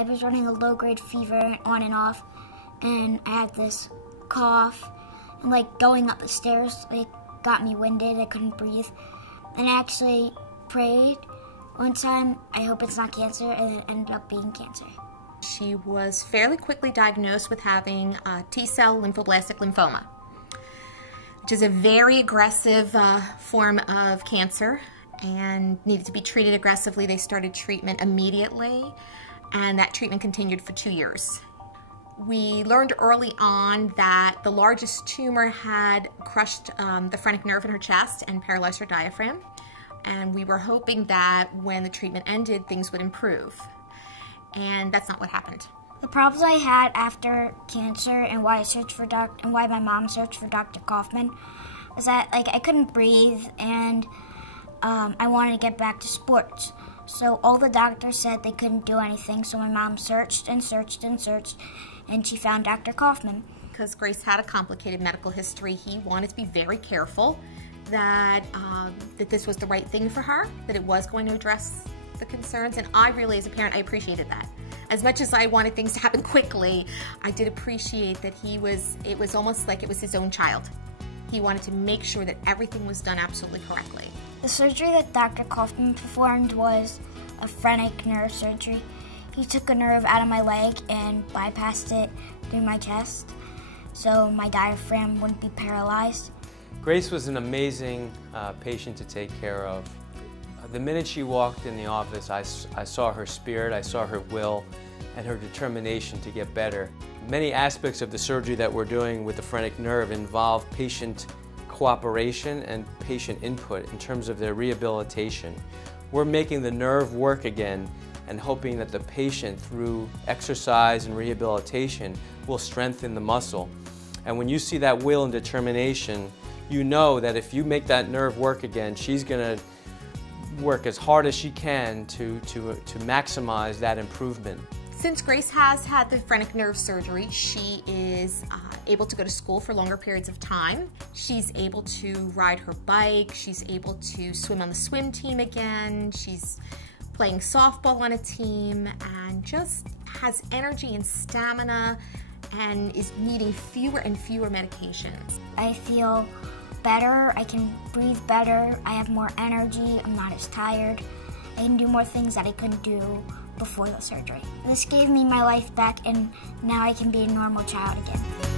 I was running a low-grade fever on and off, and I had this cough, and like going up the stairs, like got me winded. I couldn't breathe, and I actually prayed one time, I hope it's not cancer, and it ended up being cancer. She was fairly quickly diagnosed with having T-cell lymphoblastic lymphoma, which is a very aggressive form of cancer and needed to be treated aggressively. They started treatment immediately, and that treatment continued for 2 years. We learned early on that the largest tumor had crushed the phrenic nerve in her chest and paralyzed her diaphragm, and we were hoping that when the treatment ended, things would improve. And that's not what happened. The problems I had after cancer and why my mom searched for Dr. Kaufman was that I couldn't breathe, and I wanted to get back to sports. So all the doctors said they couldn't do anything, so my mom searched and searched and searched, and she found Dr. Kaufman. Because Grace had a complicated medical history, he wanted to be very careful that this was the right thing for her, that it was going to address the concerns, and I really, as a parent, I appreciated that. As much as I wanted things to happen quickly, I did appreciate that it was almost like it was his own child. He wanted to make sure that everything was done absolutely correctly. The surgery that Dr. Kaufman performed was a Phrenic nerve surgery. He took a nerve out of my leg and bypassed it through my chest, so my diaphragm wouldn't be paralyzed. Grace was an amazing patient to take care of. The minute she walked in the office, I saw her spirit, I saw her will, and her determination to get better. Many aspects of the surgery that we're doing with the phrenic nerve involve patient cooperation and patient input in terms of their rehabilitation. We're making the nerve work again and hoping that the patient, through exercise and rehabilitation, will strengthen the muscle. And when you see that will and determination, you know that if you make that nerve work again, she's going to work as hard as she can to maximize that improvement. Since Grace has had the phrenic nerve surgery, she is able to go to school for longer periods of time. She's able to ride her bike, she's able to swim on the swim team again, she's playing softball on a team, and just has energy and stamina and is needing fewer and fewer medications. I feel better, I can breathe better, I have more energy, I'm not as tired. I can do more things that I couldn't do before the surgery. This gave me my life back, and now I can be a normal child again.